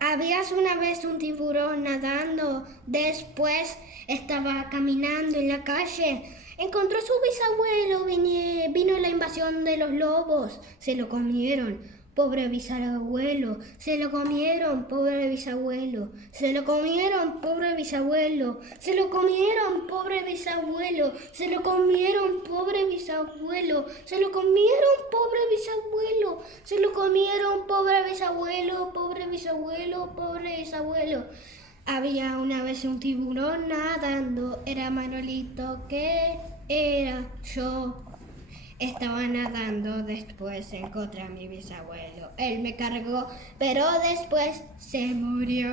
Habías una vez un tiburón nadando, después estaba caminando en la calle, encontró a su bisabuelo, vino la invasión de los lobos, se lo comieron, pobre bisabuelo, se lo comieron, pobre bisabuelo, se lo comieron, pobre bisabuelo, se lo comieron, pobre bisabuelo, se lo comieron, pobre bisabuelo, se lo comieron, pobre bisabuelo, se lo comieron, pobre bisabuelo, pobre bisabuelo, pobre bisabuelo. Había una vez un tiburón nadando, era Manolito que era yo. Estaba nadando, después encontré a mi bisabuelo. Él me cargó, pero después se murió.